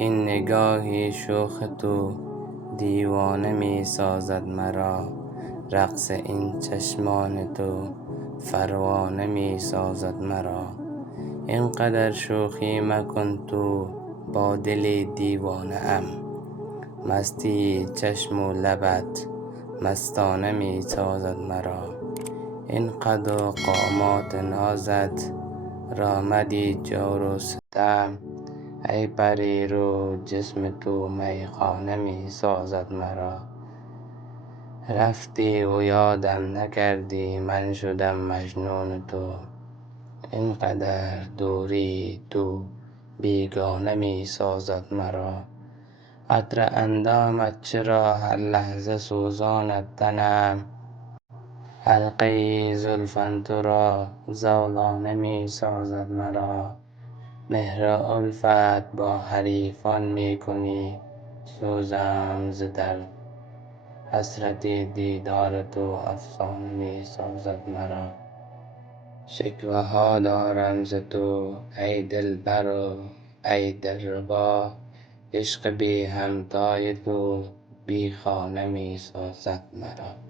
این نگاهی شوخ تو دیوانه می سازد مرا. رقص این چشمان تو پروانه می سازد مرا. اینقدر شوخی مکن تو با دل دیوانه ام. مستی چشم و لبت مستانه می سازد مرا. این قد و قامت نازت را مدی جور و ستم. ای پری رو جسم تو میخانه می سازد مرا. رفتی و یادم نکردی من شدم مجنون تو. اینقدر دوری تو بیگانه می سازد مرا. عطر اندامت چرا هر لحظه سوزاند تنم. حلقه زلف تو را زولانه می سازد مرا. مهر الفت با حریفان می کنی سوزم ز درد. حسرت دیدار تو افسانه می سازد مرا. شکوه ها دارم ز تو ای دلبر و ای دلربا. عشق بی همتای تو بی خانه می سازد مرا.